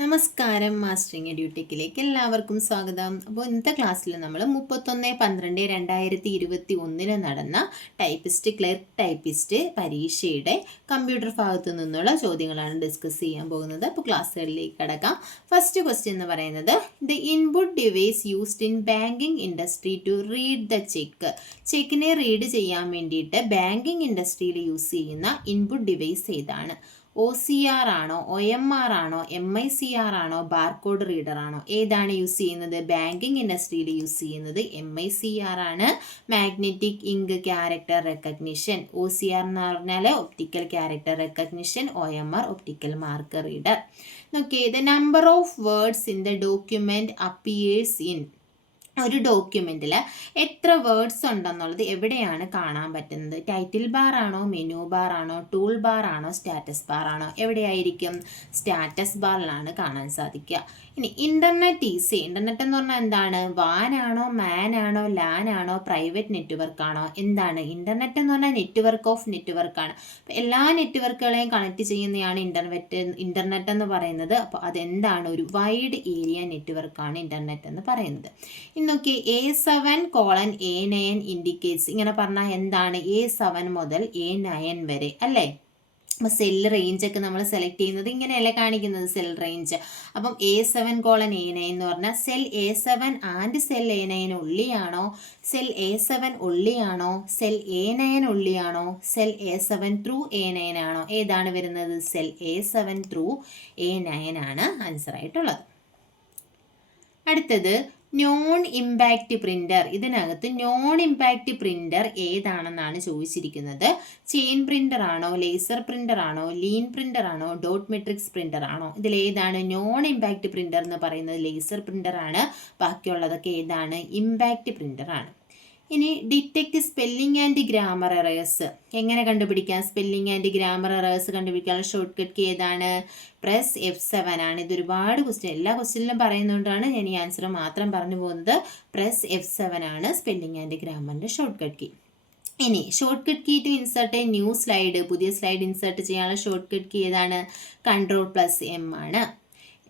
നമസ്കാരം മാസ്റ്ററിങ് ഡ്യൂട്ടിക്കിലേക്ക് എല്ലാവർക്കും സ്വാഗതം. അപ്പോൾ ഇന്നത്തെ ക്ലാസ്സിൽ നമ്മൾ മുപ്പത്തൊന്ന് പന്ത്രണ്ട് രണ്ടായിരത്തി ഇരുപത്തി ഒന്നിന് നടന്ന ടൈപ്പിസ്റ്റ് ക്ലർക്ക് ടൈപ്പിസ്റ്റ് പരീക്ഷയുടെ കമ്പ്യൂട്ടർ ഭാഗത്തു നിന്നുള്ള ചോദ്യങ്ങളാണ് ഡിസ്കസ് ചെയ്യാൻ പോകുന്നത്. അപ്പോൾ ക്ലാസ്സുകളിലേക്ക് കടക്കാം. ഫസ്റ്റ് ക്വസ്റ്റ്യൻ എന്ന് പറയുന്നത് the input device used in banking industry to read the cheque ചെക്കിനെ read ചെയ്യാൻ വേണ്ടിയിട്ട് ബാങ്കിങ് ഇൻഡസ്ട്രിയിൽ യൂസ് ചെയ്യുന്ന ഇൻപുട്ട് ഡിവൈസ് ഏതാണ്? ഒ സി ആർ ആണോ ഒ എം ആർ ആണോ എം ഐ സി ആർ ആണോ ബാർകോഡ് റീഡർ ആണോ? ഏതാണ് യൂസ് ചെയ്യുന്നത്? ബാങ്കിങ് ഇൻഡസ്ട്രിയിൽ യൂസ് ചെയ്യുന്നത് എം ഐ സി ആർ ആണ്. Magnetic ink character recognition O C R എന്ന് പറഞ്ഞാൽ optical character recognition O M R optical mark reader നോക്കിയേ the number of words in the document appears in ഒരു ഡോക്യുമെന്റിൽ എത്ര words ഉണ്ടെന്നുള്ളത് എവിടെയാണ് കാണാൻ പറ്റുന്നത്? ടൈറ്റിൽ ബാർ ആണോ മെനു ബാർ ആണോ ടൂൾ ബാർ ആണോ സ്റ്റാറ്റസ് ബാർ ആണോ? എവിടെയായിരിക്കും? സ്റ്റാറ്റസ് ബാറിലാണ് കാണാൻ സാധിക്കുക. ഇനി ഇന്റർനെറ്റ് ഈസി ഇന്റർനെറ്റ് എന്ന് പറഞ്ഞാൽ എന്താണ്? വാനാണോ ലാൻ ആണോ പ്രൈവറ്റ് നെറ്റ്വർക്ക് ആണോ? എന്താണ്? ഇന്റർനെറ്റ് എന്ന് പറഞ്ഞാൽ നെറ്റ്വർക്ക് ഓഫ് നെറ്റ്വർക്ക് ആണ്. അപ്പോൾ എല്ലാ നെറ്റ്വർക്കുകളെയും കണക്ട് ചെയ്യുന്നതാണ് ഇന്റർനെറ്റ് ഇന്റർനെറ്റ് എന്ന് പറയുന്നത്. അപ്പോൾ അതെന്താണ്? ഒരു വൈഡ് ഏരിയ നെറ്റ്വർക്കാണ് ഇന്റർനെറ്റ് എന്ന് പറയുന്നത്. ഇന്നൊക്കെ A seven colon A nine indicates ഇങ്ങനെ പറഞ്ഞാൽ എന്താണ്? എ സെവൻ മുതൽ എ നയൻ വരെ അല്ലേ? സെൽ റേഞ്ച് ഒക്കെ നമ്മൾ സെലക്ട് ചെയ്യുന്നത് ഇങ്ങനെയല്ലേ കാണിക്കുന്നത് സെൽ റേഞ്ച് അപ്പം A seven colon A nine എന്ന് പറഞ്ഞാൽ cell A seven and cell A nine ഉള്ളിയാണോ? Cell A seven ഉള്ളിയാണോ? Cell A nine ഉള്ളിയാണോ? Cell A seven through A nine ആണോ? ഏതാണ് വരുന്നത്? Cell A seven through A nine ആണ് answer ആയിട്ടുള്ളത്. അടുത്തത് non impact printer ഇതിനകത്ത് നോൺ ഇമ്പാക്റ്റ് പ്രിന്റർ ഏതാണെന്നാണ് ചോദിച്ചിരിക്കുന്നത്. ചെയിൻ പ്രിന്റർ ആണോ ലേസർ പ്രിന്റർ ആണോ ലീൻ പ്രിന്റർ ആണോ ഡോട്ട് മെട്രിക്സ് പ്രിന്റർ ആണോ? ഇതിൽ ഏതാണ് നോൺ ഇമ്പാക്റ്റ് പ്രിന്റർ എന്ന് പറയുന്നത് ലേസർ പ്രിന്റർ ആണ്. ബാക്കിയുള്ളതൊക്കെ ഏതാണ്? ഇമ്പാക്റ്റ് പ്രിന്റർ ആണ്. ഇനി detect spelling and grammar errors എങ്ങനെ കണ്ടുപിടിക്കാം? സ്പെല്ലിംഗ് ആൻഡ് ഗ്രാമർ എറേഴ്സ് കണ്ടുപിടിക്കാനുള്ള ഷോർട്ട് കട്ട് ഏതാണ്? പ്രസ് എഫ് സെവൻ ആണ്. ഇത് ഒരുപാട് ക്വസ്റ്റ്യൻ എല്ലാ ക്വസ്റ്റ്യനിലും പറയുന്നതുകൊണ്ടാണ് ഞാൻ ഈ ആൻസർ മാത്രം പറഞ്ഞു പോകുന്നത്. പ്രസ് എഫ് സെവൻ ആണ് സ്പെല്ലിംഗ് ആൻഡ് ഗ്രാമറിന്റെ ഷോർട്ട് കട്ട് കീ ഇനി shortcut key to insert a new slide പുതിയ സ്ലൈഡ് ഇൻസേർട്ട് ചെയ്യാനുള്ള ഷോർട്ട് കട്ട് കീ ഏതാണ്? കൺട്രോൾ പ്ലസ് എം ആണ്.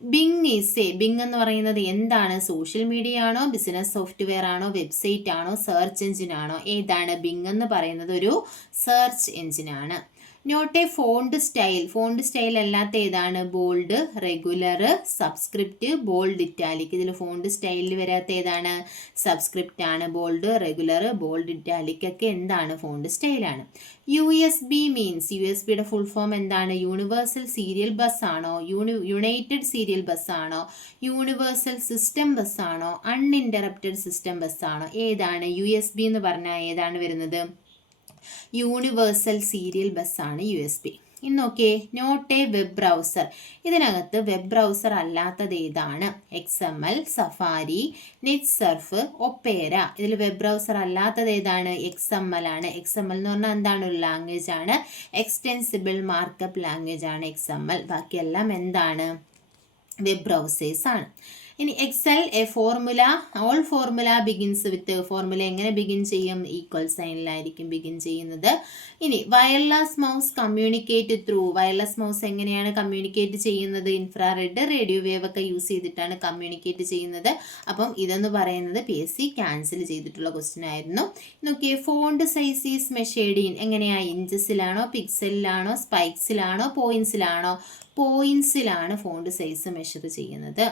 ബിങ് ഈസ് ബിങ് എന്ന് പറയുന്നത് എന്താണ്? സോഷ്യൽ മീഡിയ ആണോ ബിസിനസ് സോഫ്റ്റ്വെയർ ആണോ വെബ്സൈറ്റ് ആണോ സെർച്ച് എഞ്ചിൻ ആണോ? ഏതാണ് ബിങ് എന്ന് പറയുന്നത് ഒരു സെർച്ച് എഞ്ചിൻ ആണ്. Not a font style. Font style അല്ലാത്ത ഏതാണ്? Bold regular subscript bold italic. ഇതിൽ ഫോണ്ട് സ്റ്റൈലിൽ വരാത്ത ഏതാണ്? സബ്സ്ക്രിപ്റ്റ് ആണ് ബോൾഡ് റെഗുലർ ബോൾഡ് ഇറ്റാലിക് ഒക്കെ എന്താണ്? ഫോണ്ട് സ്റ്റൈലാണ് U S B means U S ബിയുടെ ഫുൾ ഫോം എന്താണ്? യൂണിവേഴ്സൽ സീരിയൽ ബസ് ആണോ? യൂണി യുണൈറ്റഡ് സീരിയൽ ബസ് ആണോ? യൂണിവേഴ്സൽ സിസ്റ്റം ബസ് ആണോ? അൺഇന്ററപ്റ്റഡ് സിസ്റ്റം ബസ് ആണോ? ഏതാണ്? യു എസ് ബി എന്ന് പറഞ്ഞാൽ ഏതാണ് വരുന്നത്? യൂണിവേഴ്സൽ സീരിയൽ ബസ്സാണ് യു എസ് ബി ഇന്ന് നോക്കിയേ നോട്ട് എ വെബ് ബ്രൗസർ. ഇതിനകത്ത് വെബ് ബ്രൗസർ അല്ലാത്തത് ഏതാണ്? X M L Safari net surf Opera ഇതിൽ വെബ് ബ്രൗസർ അല്ലാത്തത് ഏതാണ്? എക്സ് എം എൽ ആണ്. എക്സ് എം എൽ എന്ന് പറഞ്ഞാൽ എന്താണ്? ഒരു ലാംഗ്വേജ് ആണ്. എക്സ്റ്റെൻസിബിൾ മാർക്കപ്പ് ലാംഗ്വേജ് ആണ് എക്സ് എം എൽ ബാക്കിയെല്ലാം എന്താണ്? വെബ് ബ്രൗസേഴ്സ് ആണ്. ഇനി Excel a formula all formula begins with formula എങ്ങനെ ബിഗിൻ ചെയ്യും? ഈക്വൽ സൈനിലായിരിക്കും ബിഗിൻ ചെയ്യുന്നത്. ഇനി wireless mouse communicate through wireless mouse എങ്ങനെയാണ് കമ്മ്യൂണിക്കേറ്റ് ചെയ്യുന്നത്? ഇൻഫ്രാറെഡ് റേഡിയോ വേവ് ഒക്കെ യൂസ് ചെയ്തിട്ടാണ് കമ്മ്യൂണിക്കേറ്റ് ചെയ്യുന്നത്. അപ്പം ഇതെന്ന് പറയുന്നത് പി എസ് സി ക്യാൻസൽ ചെയ്തിട്ടുള്ള ക്വസ്റ്റ്യൻ ആയിരുന്നു. നോക്കിയേ font size is measured in എങ്ങനെയാണ് ഇഞ്ചസിലാണോ പിക്സലിലാണോ സ്പൈക്സിലാണോ പോയിൻസിലാണോ പോയിൻസിലാണ് ഫോണ്ട് സൈസ് മെഷർ ചെയ്യുന്നത്.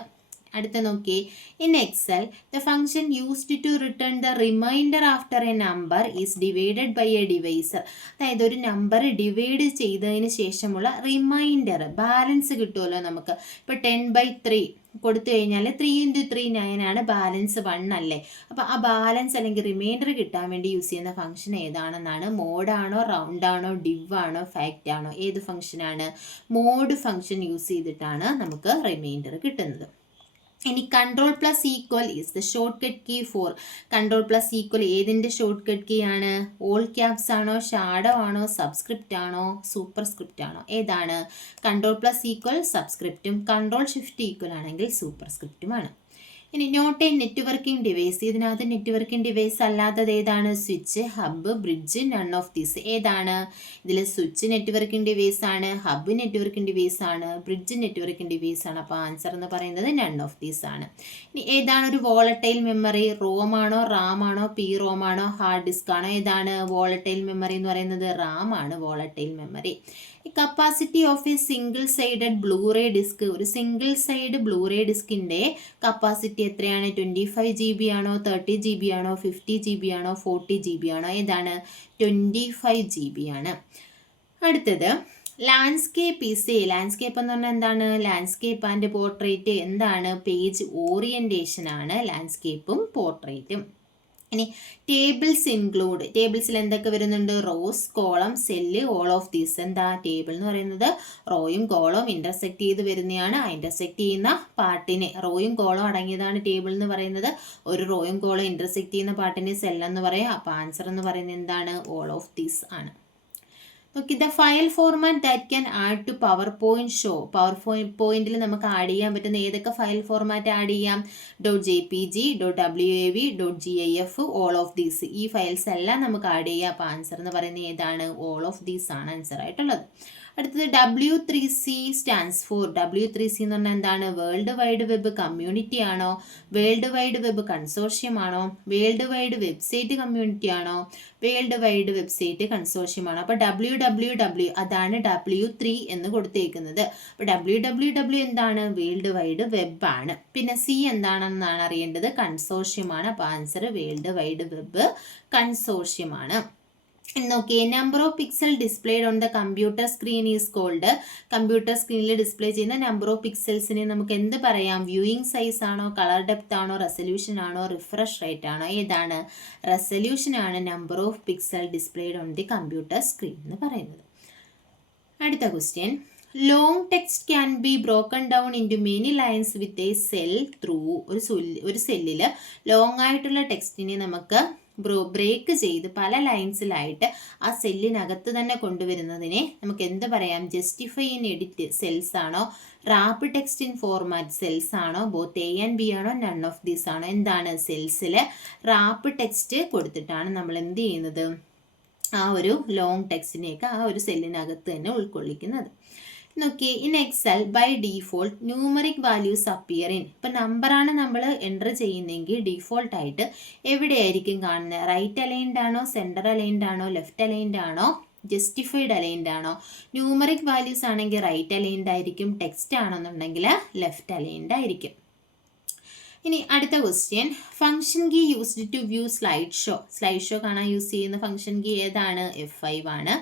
അടുത്ത നോക്കി. In Excel the function used to return the remainder after a number is divided by a divisor അതായത് ഒരു നമ്പർ ഡിവൈഡ് ചെയ്തതിന് ശേഷമുള്ള റിമൈൻഡർ ബാലൻസ് കിട്ടുമല്ലോ നമുക്ക്. ഇപ്പോൾ ടെൻ ബൈ ത്രീ കൊടുത്തു കഴിഞ്ഞാൽ ത്രീ ഇന്റു ത്രീ നയൻ ആണ് ബാലൻസ് വൺ അല്ലേ? അപ്പോൾ ആ ബാലൻസ് അല്ലെങ്കിൽ റിമൈൻഡർ കിട്ടാൻ വേണ്ടി യൂസ് ചെയ്യുന്ന ഫംഗ്ഷൻ ഏതാണെന്നാണ്? മോഡാണോ റൗണ്ട് ആണോ ഡിവ് ആണോ ഫാക്റ്റ് ആണോ? ഏത് ഫംഗ്ഷനാണ് മോഡ് ഫംഗ്ഷൻ യൂസ് ചെയ്തിട്ടാണ് നമുക്ക് റിമൈൻഡർ കിട്ടുന്നത്. ഇനി control plus equal is the shortcut key for control plus equal ഏതിന്റെ ഷോർട്ട് കട്ട് കീ ആണ്? ഓൾ ക്യാപ്സ് ആണോ ഷാഡോ ആണോ സബ്സ്ക്രിപ്റ്റ് ആണോ സൂപ്പർ സ്ക്രിപ്റ്റ് ആണോ? ഏതാണ്? കൺട്രോൾ പ്ലസ് ഈക്വൽ സബ്സ്ക്രിപ്റ്റും കൺട്രോൾ ഷിഫ്റ്റ് ഈക്വൽ ആണെങ്കിൽ സൂപ്പർ സ്ക്രിപ്റ്റുമാണ് ഇനി നോട്ട് എ നെറ്റ്വർക്കിംഗ് ഡിവൈസ്. ഇതിനകത്ത് നെറ്റ്വർക്കിംഗ് ഡിവൈസ് അല്ലാത്തത് ഏതാണ്? Switch hub bridge none of these. ഏതാണ്? ഇതിൽ സ്വിച്ച് നെറ്റ്വർക്കിംഗ് ഡിവൈസ് ആണ് ഹബ്ബ് നെറ്റ്വർക്കിംഗ് ഡിവൈസ് ആണ് ബ്രിഡ്ജ് നെറ്റ്വർക്കിംഗ് ഡിവൈസ് ആണ്. അപ്പോൾ ആൻസർ എന്ന് പറയുന്നത് നൺ ഓഫ് ദീസ് ആണ്. ഇനി ഏതാണ് ഒരു വോളറ്റൈൽ മെമ്മറി? റോം ആണോ റാം ആണോ പി റോം ആണോ ഹാർഡ് ഡിസ്ക് ആണോ? ഏതാണ് വോളറ്റൈൽ മെമ്മറി എന്ന് പറയുന്നത്? റാം ആണ് volatile memory. Capacity of a single sided Blu-ray disc ഒരു സിംഗിൾ സൈഡ് ബ്ലൂറേ ഡിസ്കിന്റെ കപ്പാസിറ്റി എത്രയാണ്? ട്വന്റി ഫൈവ് ജി ബി ആണോ തേർട്ടി ജി ബി ആണോ ഫിഫ്റ്റി ജി ബി ആണോ ഫോർട്ടി ജി ബി ആണോ? ഏതാണ്? ട്വന്റി ഫൈവ് ജി ബി ആണ്. അടുത്തത് ലാൻഡ്സ്കേപ്പ് ഈസ് ലാൻഡ്സ്കേപ്പ് എന്ന് പറഞ്ഞാൽ എന്താണ്? ലാൻഡ്സ്കേപ്പ് ആൻഡ് പോർട്രേറ്റ് എന്താണ്? പേജ് ഓറിയന്റേഷൻ ആണ് ലാൻഡ്സ്കേപ്പും പോർട്രേറ്റും ഇനി ടേബിൾസ് ഇൻക്ലൂഡ് ടേബിൾസിൽ എന്തൊക്കെ വരുന്നുണ്ട്? Rows column cell all of these എന്താ? ടേബിൾ എന്ന് പറയുന്നത് റോയും കോളവും ഇന്റർസെക്ട് ചെയ്ത് വരുന്നതാണ് ആ ചെയ്യുന്ന പാട്ടിനെ റോയും കോളവും അടങ്ങിയതാണ് ടേബിൾ എന്ന് പറയുന്നത്. ഒരു റോയും കോളവും ഇന്റർസെക്ട് ചെയ്യുന്ന പാർട്ടിനെ സെല്ലെന്ന് പറയാം. അപ്പോൾ ആൻസർ എന്ന് പറയുന്നത് എന്താണ്? ഓൾ ഓഫ് ദീസ് ആണ്. Okay the file format that can add to PowerPoint show power പോയിന്റിൽ നമുക്ക് ആഡ് ചെയ്യാൻ പറ്റുന്ന ഏതൊക്കെ ഫയൽ ഫോർമാറ്റ് ആഡ് ചെയ്യാം? Dot J P G dot W A V dot G I F all of these ഈ files എല്ലാം നമുക്ക് add ചെയ്യാം. അപ്പോൾ ആൻസർ എന്ന് പറയുന്നത് ഏതാണ്? ഓൾ ഓഫ് ദീസ് ആണ് ആൻസർ ആയിട്ടുള്ളത്. അടുത്തത് W three C stands for W three C എന്ന് പറഞ്ഞാൽ എന്താണ്? വേൾഡ് വൈഡ് വെബ് കമ്മ്യൂണിറ്റി ആണോ? വേൾഡ് വൈഡ് വെബ് കൺസോർഷ്യം ആണോ? വേൾഡ് വൈഡ് വെബ്സൈറ്റ് കമ്മ്യൂണിറ്റി ആണോ? വേൾഡ് വൈഡ് വെബ്സൈറ്റ് കൺസോർഷ്യം ആണോ? അപ്പോൾ ഡബ്ല്യു ഡബ്ല്യു ഡബ്ല്യു അതാണ് ഡബ്ല്യു ത്രീ എന്ന് കൊടുത്തേക്കുന്നത്. അപ്പോൾ ഡബ്ല്യു ഡബ്ല്യു ഡബ്ല്യു എന്താണ്? വേൾഡ് വൈഡ് വെബ് ആണ്. പിന്നെ സി എന്താണെന്നാണ് അറിയേണ്ടത്? കൺസോർഷ്യമാണ് അപ്പോൾ ആൻസർ വേൾഡ് വൈഡ് വെബ് കൺസോർഷ്യമാണ് നോക്കിയേ number of pixel displayed on the computer screen is called computer സ്ക്രീനിൽ ഡിസ്പ്ലേ ചെയ്യുന്ന നമ്പർ ഓഫ് പിക്സൽസിനെ നമുക്ക് എന്ത് പറയാം? വ്യൂയിങ് സൈസ് ആണോ കളർ ഡെപ്ത് ആണോ റെസൊല്യൂഷൻ ആണോ റിഫ്രഷ് റേറ്റ് ആണോ ഏതാണ്? റെസൊല്യൂഷൻ ആണ് number of pixel displayed on the computer screen എന്ന് പറയുന്നത്. അടുത്ത question long text can be broken down into many lines with a cell through ഒരു ഒരു സെല്ലിൽ ലോങ് ആയിട്ടുള്ള ടെക്സ്റ്റിനെ നമുക്ക് ബ്രേക്ക് ചെയ്ത് പല ലൈൻസിലായിട്ട് ആ സെല്ലിനകത്ത് തന്നെ കൊണ്ടുവരുന്നതിനെ നമുക്ക് എന്ത് പറയാം? ജസ്റ്റിഫൈ ഇൻ എഡിറ്റ് സെൽസ് ആണോ? Wrap text in format cells ആണോ? ബോത്ത് എ ആൻഡ് ബി ആണോ? നൺ ഓഫ് ദീസ് ആണോ? എന്താണ് സെൽസിൽ റാപ്പ് ടെക്സ്റ്റ് കൊടുത്തിട്ടാണ് നമ്മൾ എന്ത് ചെയ്യുന്നത്? ആ ഒരു ലോങ് ടെക്സ്റ്റിനെയൊക്കെ ആ ഒരു സെല്ലിനകത്ത് തന്നെ ഉൾക്കൊള്ളിക്കുന്നത്. നോക്കി in Excel by default numeric values appear in ഇപ്പം നമ്പറാണ് നമ്മൾ എന്റർ ചെയ്യുന്നതെങ്കിൽ ഡീഫോൾട്ട് ആയിട്ട് എവിടെയായിരിക്കും കാണുന്നത് റൈറ്റ് അലൈൻഡ് ആണോ സെന്റർ അലൈൻഡ് ആണോ ലെഫ്റ്റ് അലൈൻഡ് ആണോ ജസ്റ്റിഫൈഡ് അലൈൻഡ് ആണോ? ന്യൂമറിക് വാല്യൂസ് ആണെങ്കിൽ റൈറ്റ് അലൈൻഡ് ആയിരിക്കും ടെക്സ്റ്റ് ആണെന്നുണ്ടെങ്കിൽ ലെഫ്റ്റ് അലൈൻഡ് ആയിരിക്കും. ഇനി അടുത്ത question function key used to view slide show slide show കാണാൻ യൂസ് ചെയ്യുന്ന ഫംഗ്ഷൻ കീ ഏതാണ്? എഫ് ഫൈവ് ആണ്.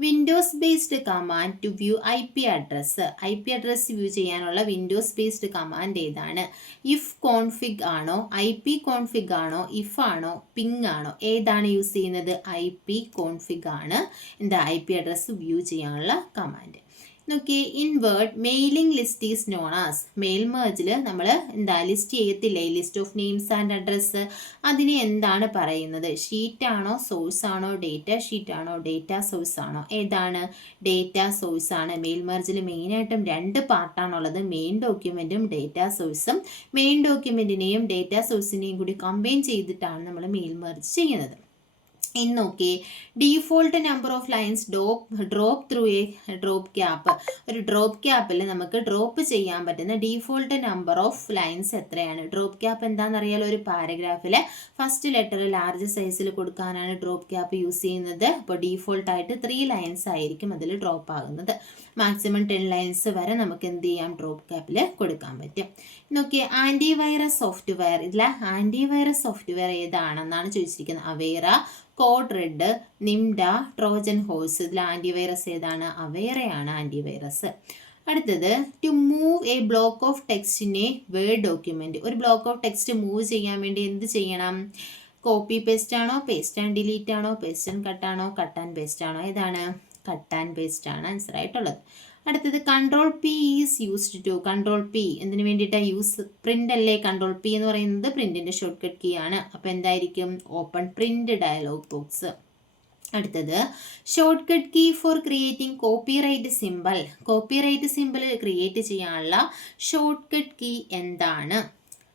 Windows based command to view I P address I P address view ചെയ്യാനുള്ള വിൻഡോസ് ബേസ്ഡ് കമാൻഡ് ഏതാണ്? If config ആണോ? I P config ആണോ? If ആണോ? Ping ആണോ? ഏതാണ് യൂസ് ചെയ്യുന്നത്? ഐ പി കോൺഫിഗ് ആണ്. എന്താ ഐ പി അഡ്രസ്സ് വ്യൂ ചെയ്യാനുള്ള കമാൻഡ് നോക്കി in Word mailing list is known as mail മേജിൽ നമ്മൾ എന്താ list ചെയ്യത്തില്ലേ? List of names and address അതിനെ എന്താണ് പറയുന്നത്? ഷീറ്റ് ആണോ സോഴ്സ് ആണോ ഡേറ്റ ഷീറ്റ് ആണോ ഡേറ്റ സോഴ്സ് ആണോ? ഏതാണ്? ഡേറ്റ സോഴ്സ് ആണ്. മെയിൽ മേർജിൽ മെയിനായിട്ടും രണ്ട് പാർട്ടാണുള്ളത് മെയിൻ ഡോക്യുമെന്റും ഡേറ്റ സോഴ്സും മെയിൻ ഡോക്യുമെന്റിനെയും ഡേറ്റ സോഴ്സിനെയും കൂടി കമ്പൈൻ ചെയ്തിട്ടാണ് നമ്മൾ മെയിൽ മേർജ് ചെയ്യുന്നത്. ഇന്ന് നോക്കി. Default number of lines drop drop through a drop cap ഒരു ഡ്രോപ്പ് ക്യാപ്പിൽ നമുക്ക് ഡ്രോപ്പ് ചെയ്യാൻ പറ്റുന്ന ഡീഫോൾട്ട് നമ്പർ ഓഫ് ലൈൻസ് എത്രയാണ്? ഡ്രോപ്പ് ക്യാപ്പ് എന്താണെന്നറിയാലോ ഒരു പാരഗ്രാഫിൽ ഫസ്റ്റ് ലെറ്റർ ലാർജ് സൈസിൽ കൊടുക്കാനാണ് ഡ്രോപ്പ് ക്യാപ്പ് യൂസ് ചെയ്യുന്നത്. അപ്പോൾ ഡീഫോൾട്ടായിട്ട് ത്രീ ലൈൻസ് ആയിരിക്കും അതിൽ ഡ്രോപ്പ് ആകുന്നത്. മാക്സിമം ടെൻ ലൈൻസ് വരെ നമുക്ക് എന്ത് ചെയ്യാം? ഡ്രോപ്പ് ക്യാപ്പിൽ കൊടുക്കാൻ പറ്റും. നോക്കിയേ ആന്റിവൈറസ് സോഫ്റ്റ്വെയർ. ഇതിൽ ആന്റി വൈറസ് സോഫ്റ്റ്വെയർ ഏതാണെന്നാണ് ചോദിച്ചിരിക്കുന്നത്? Avira code red Nimda Trojan horse ഇതിൽ ആന്റിവൈറസ് ഏതാണ്? അവേറയാണ് ആന്റിവൈറസ് അടുത്തത് to move a block of ടെക്സ്റ്റിനെ Word document ഒരു ബ്ലോക്ക് ഓഫ് ടെക്സ്റ്റ് മൂവ് ചെയ്യാൻ വേണ്ടി എന്ത് ചെയ്യണം? കോപ്പി പേസ്റ്റ് ആണോ? പേസ്റ്റ് ആൻഡ് ഡിലീറ്റ് ആണോ? പേസ്റ്റ് ആൻഡ് കട്ട് ആണോ? കട്ട് ആൻഡ് പേസ്റ്റ് ആണോ? ഏതാണ്? കട്ട് ആൻഡ് പേസ്റ്റ് ആണ് ആൻസർ ആയിട്ടുള്ളത്. അടുത്തത് control P is used to control P എന്തിനു വേണ്ടിയിട്ടാണ് യൂസ് പ്രിന്റ് അല്ലേ കൺട്രോൾ പി എന്ന് പറയുന്നത്? പ്രിന്റിന്റെ ഷോർട്ട് കട്ട് കീ ആണ്. അപ്പോൾ എന്തായിരിക്കും? ഓപ്പൺ പ്രിന്റ് ഡയലോഗ് ബോക്സ് അടുത്തത് shortcut key for creating copyright simple copyright simple create ചെയ്യാനുള്ള ഷോർട്ട് കട്ട് കീ എന്താണ്?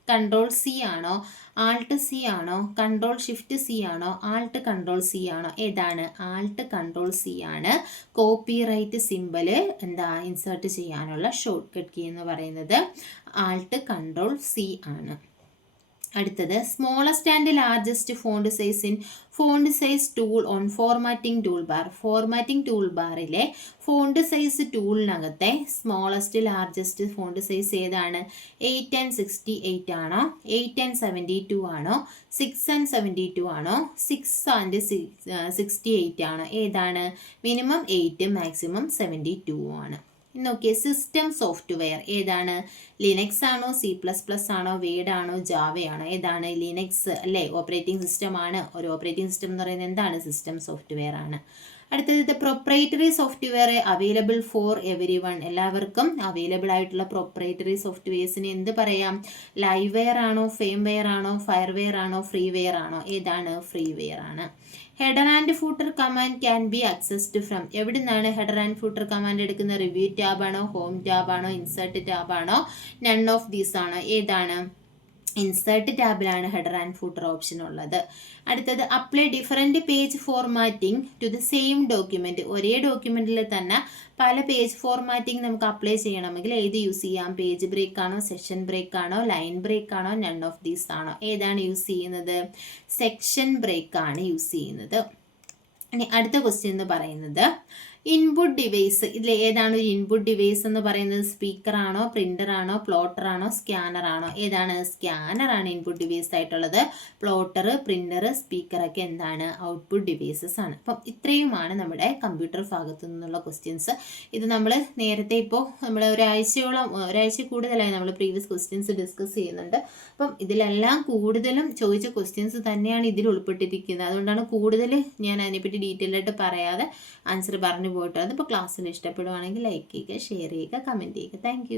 കൺട്രോൾ സി ആണോ? ആൾട്ട് സി ആണോ? കൺട്രോൾ ഷിഫ്റ്റ് സി ആണോ? ആൾട്ട് കൺട്രോൾ സി ആണോ? ഏതാണ്? ആൾട്ട് കൺട്രോൾ സി ആണ്. കോപ്പി റൈറ്റ് സിമ്പിൾ എന്താ? ഇൻസേർട്ട് ചെയ്യാനുള്ള ഷോർട്ട് കട്ട് കീ എന്ന് പറയുന്നത് ആൾട്ട് കൺട്രോൾ സി ആണ്. അടുത്തത്. Smallest and largest font size in font size tool on formatting toolbar formatting tool ബാറിലെ ഫോണ്ട് സൈസ് ടൂളിനകത്തെ സ്മോളസ്റ്റ് ലാർജസ്റ്റ് ഫോണ്ട് സൈസ് ഏതാണ്? എയ്റ്റ് ആൻഡ് സിക്സ്റ്റി എയ്റ്റ് ആണോ? Eight and seventy two ആണോ? Six and seventy two ആണോ six and sixty eight ആണോ? ഏതാണ്? Minimum eight maximum seventy two ആണ്. നോക്കിയേ സിസ്റ്റം സോഫ്റ്റ്വെയർ ഏതാണ്? ലിനക്സ് ആണോ സി പ്ലസ് പ്ലസ് ആണോ വേഡ് ആണോ ജാവയാണോ ഏതാണ് ലിനക്സ് അല്ലേ? ഓപ്പറേറ്റിംഗ് സിസ്റ്റം ആണ്. ഒരു ഓപ്പറേറ്റിംഗ് സിസ്റ്റം എന്ന് പറയുന്നത് എന്താണ്? സിസ്റ്റം സോഫ്റ്റ്വെയർ ആണ്. അടുത്തത് ഇത് proprietary software available for everyone എല്ലാവർക്കും അവൈലബിൾ ആയിട്ടുള്ള പ്രൊപ്പറേറ്ററി സോഫ്റ്റ്വെയർസിന് എന്ത് പറയാം? ലൈവ് വെയർ ആണോ ഫെയിം വെയർ ആണോ ഫയർവെയർ ആണോ ഫ്രീ വെയർ ആണോ? ഏതാണ്? ഫ്രീ വെയർ ആണ്. Header and footer command can be accessed from എവിടെ നിന്നാണ് ഹെഡർ ആൻഡ് ഫൂട്ടർ കമാൻഡ് എടുക്കുന്ന റിവ്യൂ ടാബ് ആണോ ഹോം ടാബ് ആണോ ഇൻസേർട്ട് ടാബ് ആണോ? നൺ ഓഫ് ദീസ് ആണോ. ഏതാണ്? ഇൻസേർട്ട് ടാബിലാണ് ഹെഡർ ആൻഡ് ഫൂട്ടർ ഓപ്ഷൻ ഉള്ളത്. അടുത്തത് apply different page formatting to the same document ഒരേ ഡോക്യുമെന്റിൽ തന്നെ പല പേജ് ഫോർമാറ്റിംഗ് നമുക്ക് അപ്ലൈ ചെയ്യണമെങ്കിൽ ഏത് യൂസ് ചെയ്യാം? പേജ് ബ്രേക്ക് ആണോ സെഷൻ ബ്രേക്ക് ആണോ ലൈൻ ബ്രേക്ക് ആണോ നൺ ഓഫ് ദീസ് ആണോ? ഏതാണ് യൂസ് ചെയ്യുന്നത്? സെക്ഷൻ ബ്രേക്ക് ആണ് യൂസ് ചെയ്യുന്നത്. ഇനി അടുത്ത ക്വസ്റ്റ്യൻ എന്ന് പറയുന്നത് ഇൻപുട്ട് ഡിവൈസ് ഇതിൽ ഏതാണ് ഒരു ഇൻപുട്ട് ഡിവൈസ് എന്ന് പറയുന്നത്? സ്പീക്കറാണോ പ്രിന്ററാണോ പ്ലോട്ടറാണോ സ്കാനറാണോ ഏതാണ്? സ്കാനറാണ് ഇൻപുട്ട് ഡിവൈസ് ആയിട്ടുള്ളത്. പ്ലോട്ടർ പ്രിന്റർ സ്പീക്കർ ഒക്കെ എന്താണ്? ഔട്ട്പുട്ട് ഡിവൈസസ് ആണ്. അപ്പം ഇത്രയുമാണ് നമ്മുടെ കമ്പ്യൂട്ടർ ഭാഗത്തു നിന്നുള്ള ക്വസ്റ്റ്യൻസ് ഇത് നമ്മൾ നേരത്തെ ഇപ്പോൾ നമ്മൾ ഒരാഴ്ചയോളം ഒരാഴ്ച കൂടുതലായി നമ്മൾ പ്രീവിയസ് ക്വസ്റ്റ്യൻസ് ഡിസ്കസ് ചെയ്യുന്നുണ്ട്. അപ്പം ഇതിലെല്ലാം കൂടുതലും ചോദിച്ച ക്വസ്റ്റ്യൻസ് തന്നെയാണ് ഇതിൽ ഉൾപ്പെട്ടിരിക്കുന്നത്. അതുകൊണ്ടാണ് കൂടുതൽ ഞാൻ അതിനെപ്പറ്റി ഡീറ്റെയിൽ ആയിട്ട് പറയാതെ ആൻസർ പറഞ്ഞു പോയിട്ട് അതിപ്പോൾ ക്ലാസ്സിന് ഇഷ്ടപ്പെടുവാണെങ്കിൽ ലൈക്ക് ചെയ്യുക ഷെയർ ചെയ്യുക കമന്റ് ചെയ്യുക. താങ്ക്